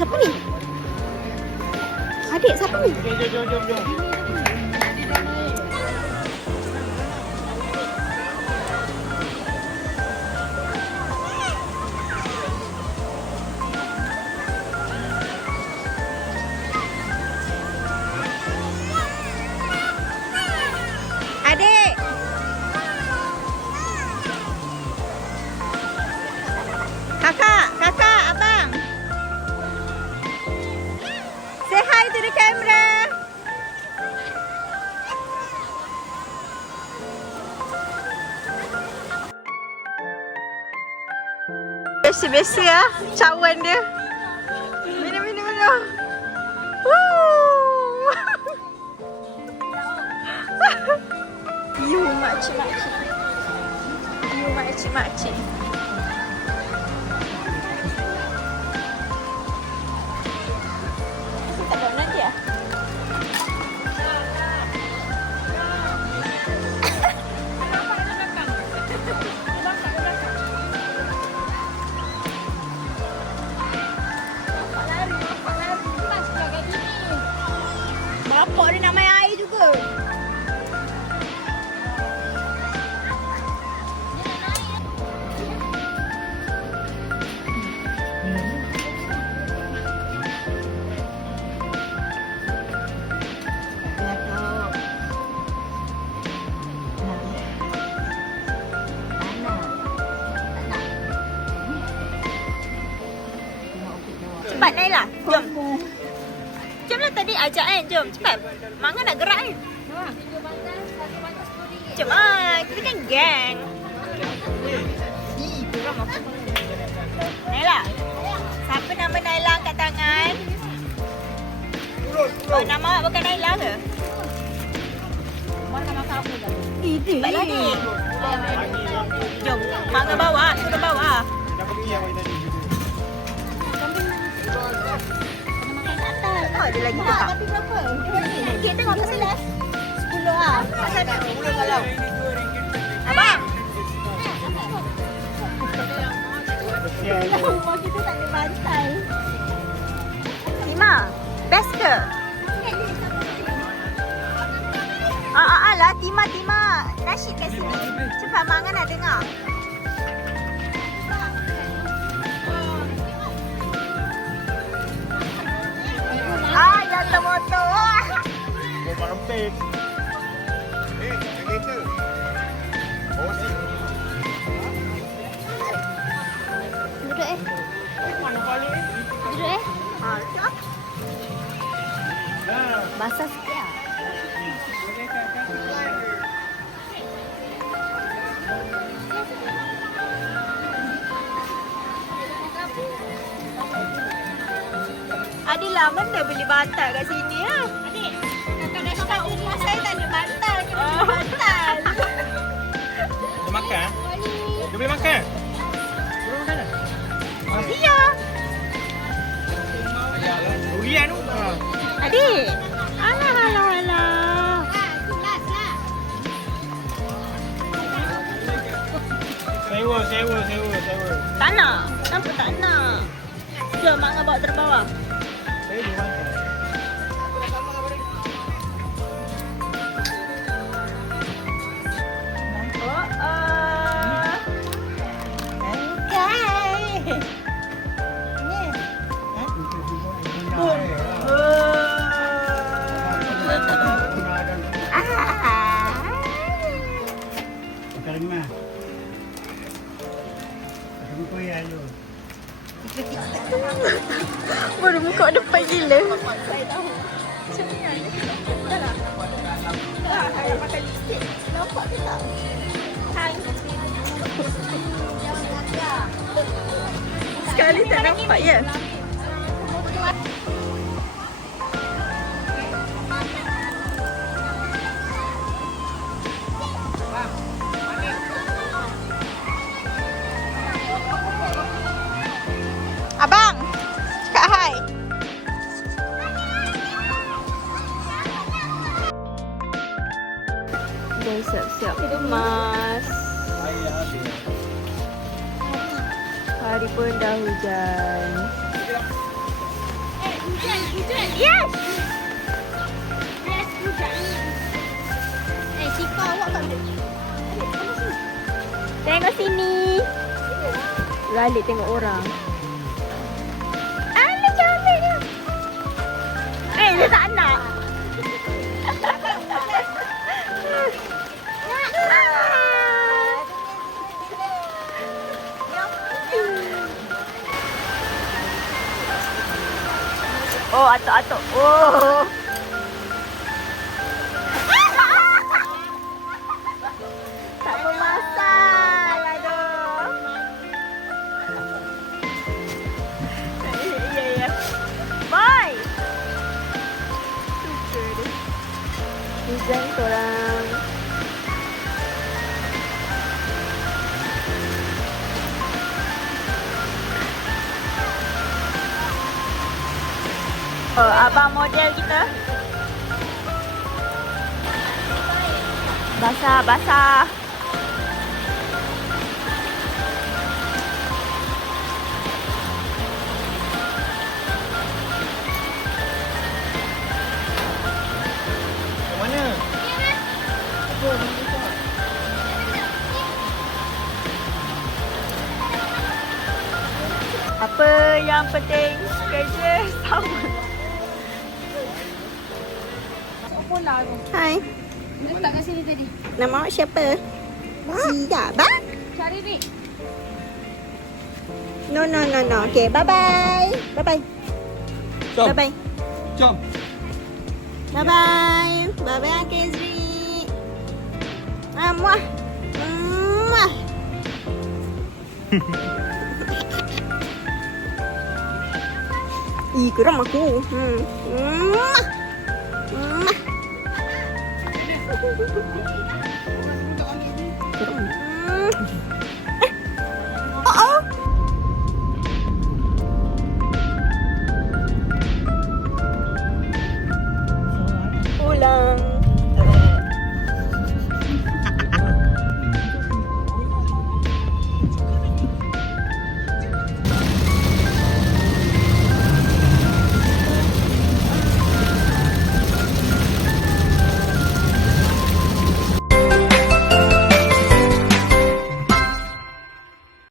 Siapa ni? Adik, siapa ni? Jom. Adik. Kakak, abang. Say hi to the camera. Biasa-biasa ya, cawan dia. Minum. Woo! You makcik-makcik. Tak ada nanti ya? Bapak dia nak main air juga. Cepat Naila, jom. Jomlah tadi ajak kan, jom cepat. Manga nak gerak kan. Jom kita kan gang. Naila, siapa nama Naila angkat tangan? Oh, nama awak bukan Naila ke? Mana nama kamu dah? Cepat lagi. Jom, Manga bawa, suruh bawa. Dah pergi awak tadi. Oh, dia lagi cakap. Tapi berapa? Kita tengok pasal lah. 10 lah. Pasal nak 10 kalau. Abang. Rumah kita tak ada bantal. Tima, best ke? Lah, Tima. Nasyid kat sini. Cepat, Mak nak dengar. Jatuh motor. Bawa rempit. Kereta. Bawa sini. Duduk Mana balik? Duduk Duduk Dah. Basah sikit lah. Adilah, mana beli bantal kat sini ya? Adik, kakak dah cakap rumah saya tak ada bantal. Kita beli bantal. Dia makan? Dia boleh makan? Dia boleh makan? Iya. Durian tu. Adik. Alah. Sewa. Tak nak. Kenapa tak nak? Jom, Mak nak bawa terbawah. Saya boleh makan. Terima. Kamu koyak je. Baru muka depan gila. Nampak ke tak? Sekali tak nampak ya? Abang, cakap hai. Dah siap-siap kemas. Hari pun dah hujan. Yes! Yes, budak ni. Sika awak tak boleh. Tengok sini. Balik tengok orang. Alah cantiknya. Dia tak nak. Oh, atuk-atuk. Oh. Tak bermasal. Aduh. Ya. Bye. Suka dia. Hujan korang. Oh, abang model kita. Basah. Yang mana? Apa yang penting kerja sama. Hai. Dia letak kat sini tadi. Nama awak siapa? Sia, bang? Cari ni. No. Okay, bye-bye. Bye-bye. Jom. Bye-bye. Jom. Bye-bye. Bye-bye, Uncle Zri. Muah. Muah. Ih, geram aku. Muah. Muah. Geram.